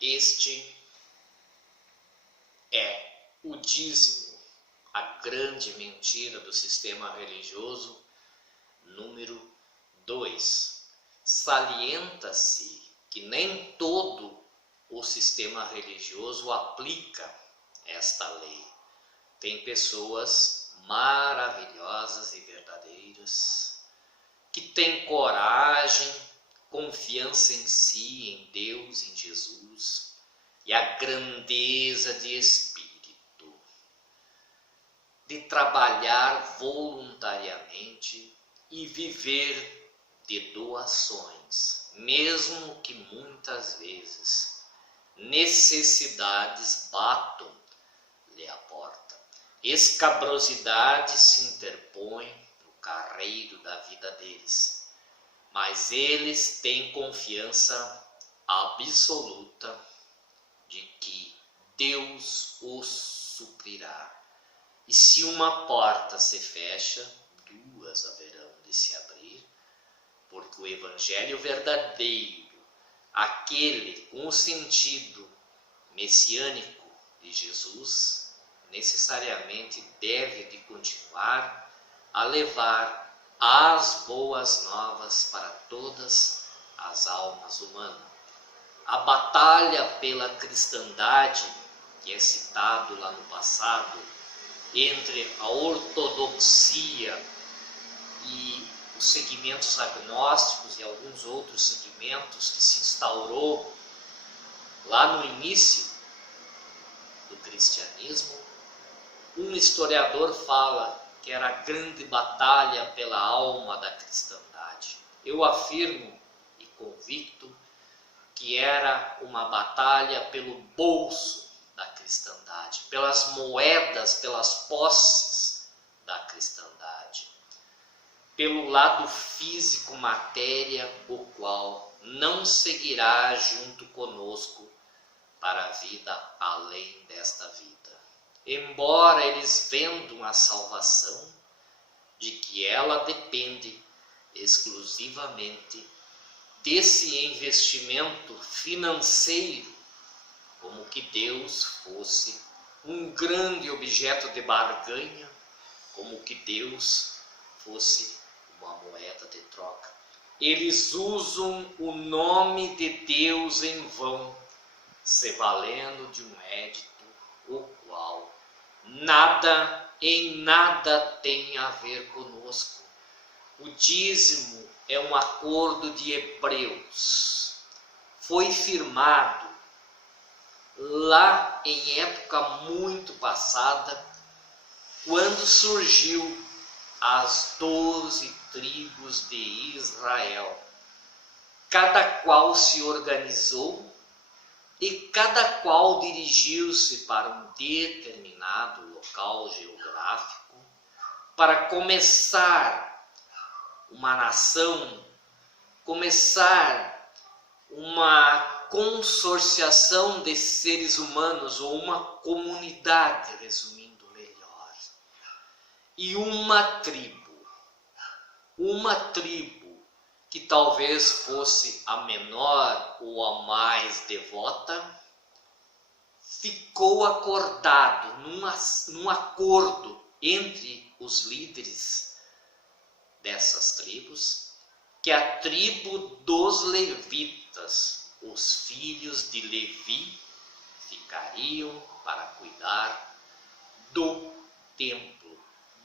Este é o dízimo, a grande mentira do sistema religioso número 2. Salienta-se que nem todo o sistema religioso aplica esta lei. Tem pessoas maravilhosas e verdadeiras que têm coragem, confiança em si, em Deus, em Jesus e a grandeza de espírito de trabalhar voluntariamente e viver de doações, mesmo que muitas vezes necessidades batam-lhe a porta, escabrosidade se interpõe no carreiro da vida deles, mas eles têm confiança absoluta de que Deus os suprirá. E se uma porta se fecha, duas haverão de se abrir, porque o evangelho verdadeiro, aquele com o sentido messiânico de Jesus, necessariamente deve de continuar a levar as boas novas para todas as almas humanas. A batalha pela cristandade, que é citado lá no passado, entre a ortodoxia e os segmentos agnósticos e alguns outros segmentos que se instaurou lá no início do cristianismo, um historiador fala que era a grande batalha pela alma da cristandade. Eu afirmo e convicto que era uma batalha pelo bolso da cristandade, pelas moedas, pelas posses da cristandade, pelo lado físico, matéria, o qual não seguirá junto conosco para a vida além desta vida. Embora eles vendam a salvação, de que ela depende exclusivamente desse investimento financeiro, como que Deus fosse um grande objeto de barganha, como que Deus fosse uma moeda de troca. Eles usam o nome de Deus em vão, se valendo de um édito, o qual nada em nada tem a ver conosco. O dízimo é um acordo de Hebreus. Foi firmado lá em época muito passada, quando surgiu as 12 tribos de Israel. Cada qual se organizou e cada qual dirigiu-se para um determinado local geográfico para começar uma nação, começar uma consorciação de seres humanos ou uma comunidade, resumindo melhor. E uma tribo que talvez fosse a menor ou a mais devota, ficou acordado num acordo entre os líderes dessas tribos, que a tribo dos levitas, os filhos de Levi, ficariam para cuidar do templo,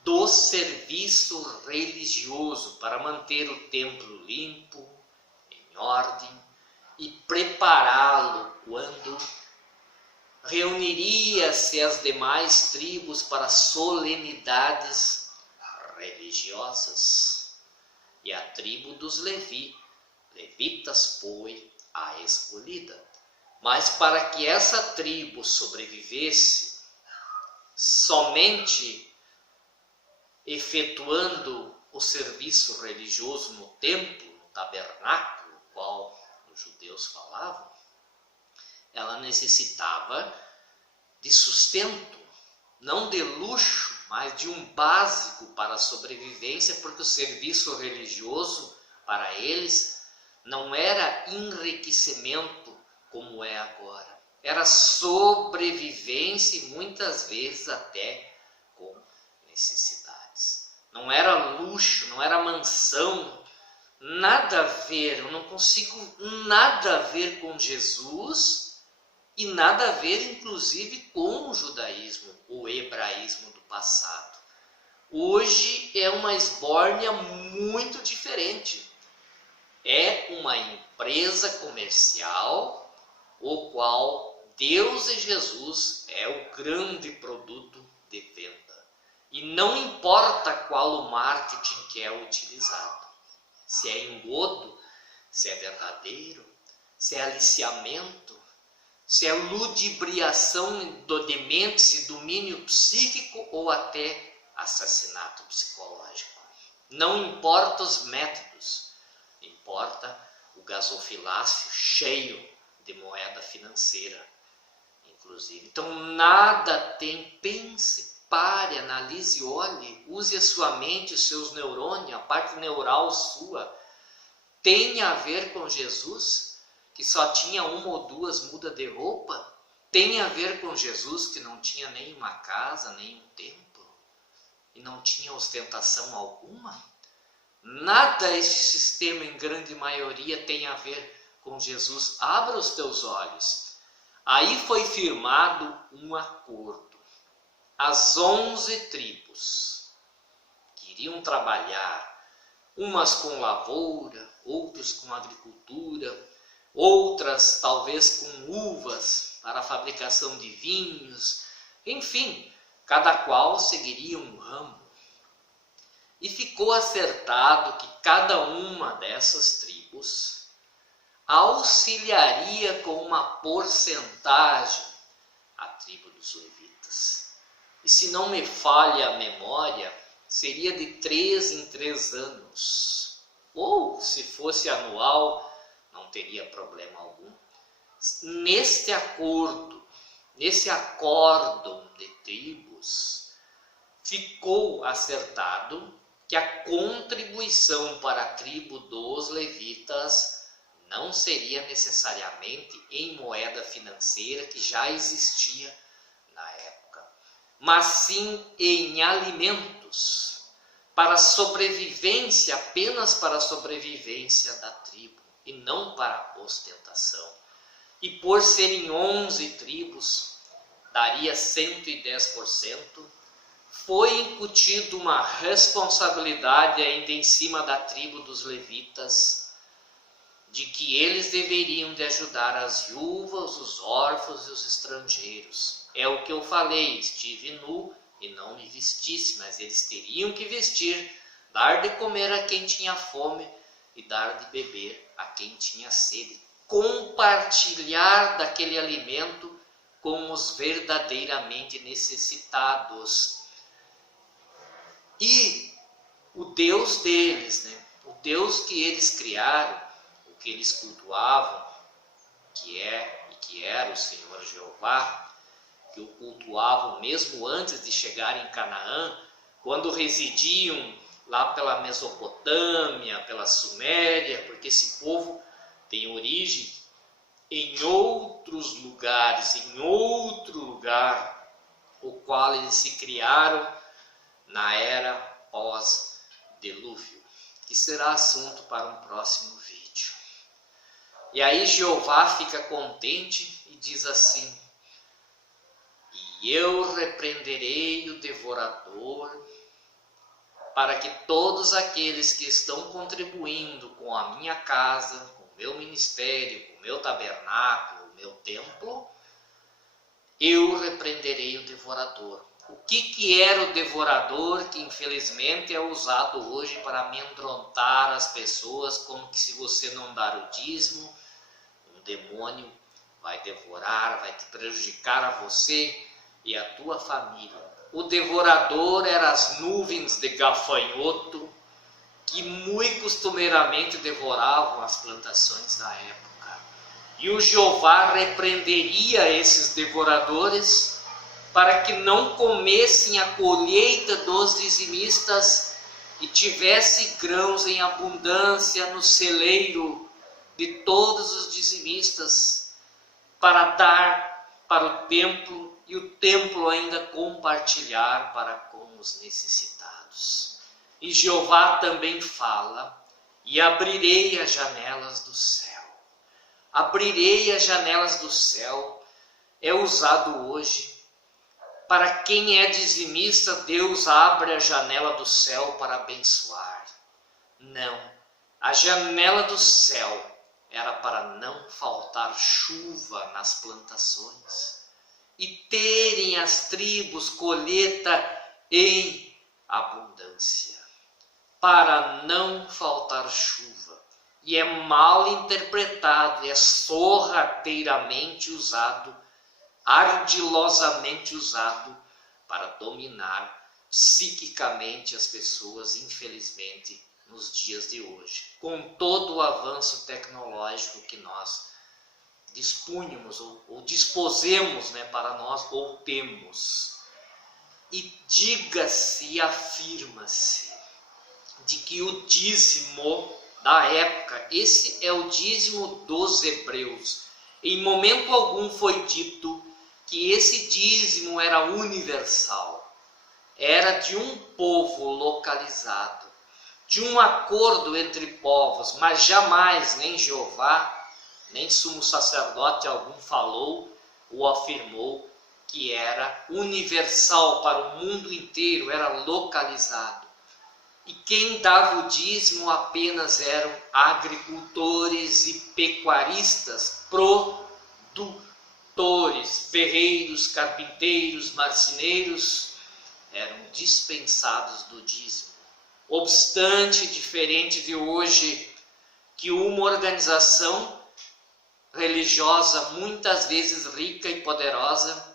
do serviço religioso, para manter o templo limpo, em ordem, e prepará-lo quando reuniria-se as demais tribos para solenidades religiosas. E a tribo dos levitas foi a escolhida. Mas para que essa tribo sobrevivesse, somente efetuando o serviço religioso no templo, no tabernáculo, o qual os judeus falavam, ela necessitava de sustento, não de luxo, mas de um básico para a sobrevivência, porque o serviço religioso para eles não era enriquecimento como é agora. Era sobrevivência e muitas vezes até com necessidades. Não era luxo, não era mansão, nada a ver. Eu não consigo nada a ver com Jesus e nada a ver, inclusive, com o judaísmo, o hebraísmo do passado. Hoje é uma esbórnia muito diferente. É uma empresa comercial, o qual Deus e Jesus é o grande produto de venda. E não importa qual o marketing que é utilizado. Se é engodo, se é verdadeiro, se é aliciamento, se é ludibriação de mentes e domínio psíquico ou até assassinato psicológico. Não importa os métodos, importa o gasofilácio cheio de moeda financeira, inclusive. Então nada tem, pense, pare, analise, olhe, use a sua mente, os seus neurônios, a parte neural sua, tem a ver com Jesus, que só tinha uma ou duas mudas de roupa? Tem a ver com Jesus, que não tinha nem uma casa, nem um templo, e não tinha ostentação alguma? Nada esse sistema, em grande maioria, tem a ver com Jesus. Abra os teus olhos. Aí foi firmado um acordo. As 11 tribos queriam trabalhar, umas com lavoura, outras com agricultura, outras talvez com uvas para a fabricação de vinhos, enfim, cada qual seguiria um ramo. E ficou acertado que cada uma dessas tribos auxiliaria com uma porcentagem a tribo dos levitas. E se não me falha a memória, seria de 3 em 3 anos. Ou, se fosse anual, não teria problema algum. Nesse acórdão de tribos, ficou acertado que a contribuição para a tribo dos levitas não seria necessariamente em moeda financeira que já existia na época, mas sim em alimentos, para a sobrevivência, apenas para a sobrevivência da tribo, e não para a ostentação. E por serem 11 tribos, daria 110%, foi incutido uma responsabilidade ainda em cima da tribo dos levitas, de que eles deveriam de ajudar as viúvas, os órfãos e os estrangeiros. É o que eu falei, estive nu e não me vestisse, mas eles teriam que vestir, dar de comer a quem tinha fome e dar de beber a quem tinha sede. Compartilhar daquele alimento com os verdadeiramente necessitados. E o Deus deles, o Deus que eles criaram, o que eles cultuavam, que é e que era o Senhor Jeová, que o cultuavam mesmo antes de chegar em Canaã, quando residiam lá pela Mesopotâmia, pela Suméria, porque esse povo tem origem em outros lugares, em outro lugar, o qual eles se criaram na era pós-delúvio, que será assunto para um próximo vídeo. E aí Jeová fica contente e diz assim: e eu repreenderei o devorador, para que todos aqueles que estão contribuindo com a minha casa, com o meu ministério, com o meu tabernáculo, o meu templo, eu repreenderei o devorador. O que era o devorador, que infelizmente é usado hoje para amedrontar as pessoas, como que se você não dar o dízimo, um demônio vai devorar, vai te prejudicar a você e a tua família. O devorador eram as nuvens de gafanhoto que muito costumeiramente devoravam as plantações da época. E o Jeová repreenderia esses devoradores para que não comessem a colheita dos dizimistas e tivesse grãos em abundância no celeiro de todos os dizimistas. para dar para o templo e o templo ainda compartilhar para com os necessitados. E Jeová também fala: e abrirei as janelas do céu. Abrirei as janelas do céu é usado hoje. Para quem é dizimista, Deus abre a janela do céu para abençoar. Não, a janela do céu era para não faltar chuva nas plantações e terem as tribos colheita em abundância. Para não faltar chuva. E é mal interpretado, é sorrateiramente usado, ardilosamente usado para dominar psiquicamente as pessoas, infelizmente, nos dias de hoje. Com todo o avanço tecnológico que nós dispunhamos ou disposemos, para nós, ou temos. E diga-se e afirma-se de que o dízimo da época, esse é o dízimo dos hebreus. Em momento algum foi dito que esse dízimo era universal, era de um povo localizado, de um acordo entre povos, mas jamais nem Jeová, nem sumo sacerdote algum falou ou afirmou que era universal para o mundo inteiro, era localizado. E quem dava o dízimo apenas eram agricultores e pecuaristas, produtores, ferreiros, carpinteiros, marceneiros, eram dispensados do dízimo. Obstante, diferente de hoje, que uma organização religiosa, muitas vezes rica e poderosa,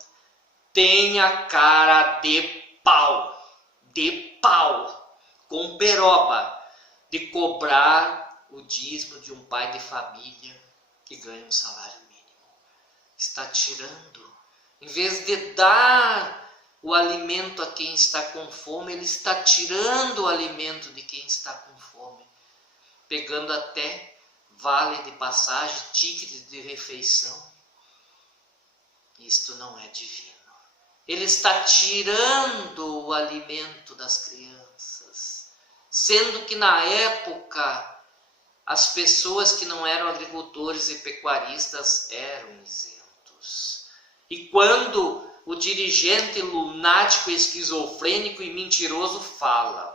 tem a cara de pau, com peroba, de cobrar o dízimo de um pai de família que ganha um salário mínimo. Está tirando, em vez de dar o alimento a quem está com fome, ele está tirando o alimento de quem está com fome, pegando até vale de passagem, ticket de refeição. Isto não é divino. Ele está tirando o alimento das crianças, sendo que na época as pessoas que não eram agricultores e pecuaristas eram isentos. E quando o dirigente lunático, esquizofrênico e mentiroso fala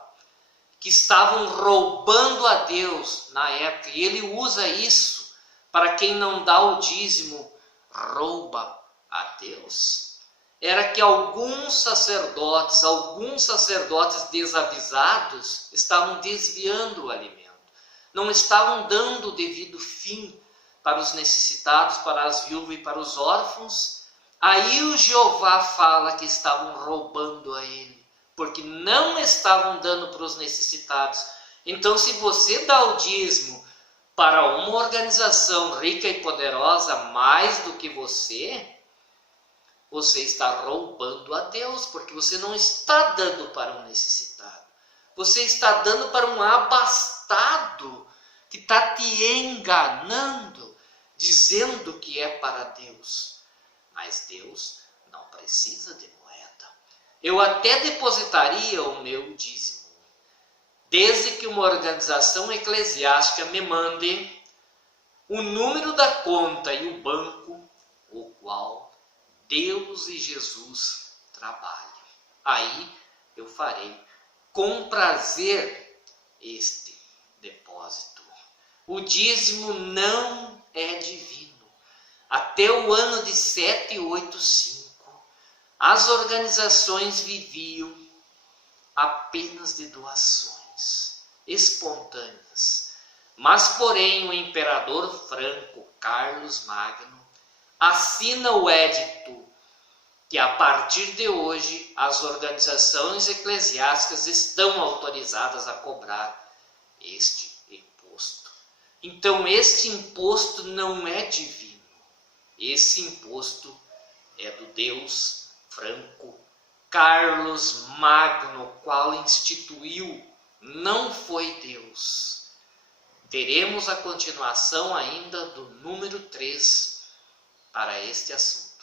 que estavam roubando a Deus na época, e ele usa isso para quem não dá o dízimo, rouba a Deus, era que alguns sacerdotes desavisados estavam desviando o alimento, não estavam dando o devido fim para os necessitados, para as viúvas e para os órfãos. Aí o Jeová fala que estavam roubando a ele, porque não estavam dando para os necessitados. Então, se você dá o dízimo para uma organização rica e poderosa mais do que você está roubando a Deus, porque você não está dando para um necessitado. Você está dando para um abastado que está te enganando, dizendo que é para Deus. Mas Deus não precisa de moeda. Eu até depositaria o meu dízimo, desde que uma organização eclesiástica me mande o número da conta e o banco, o qual Deus e Jesus trabalham. Aí eu farei com prazer este depósito. O dízimo não é divino. Até o ano de 785, as organizações viviam apenas de doações espontâneas. Mas, porém, o imperador franco Carlos Magno assina o edito que a partir de hoje as organizações eclesiásticas estão autorizadas a cobrar este imposto. Então este imposto não é divino, esse imposto é do Deus franco Carlos Magno, qual instituiu, não foi Deus. Teremos a continuação ainda do número 3, para este assunto.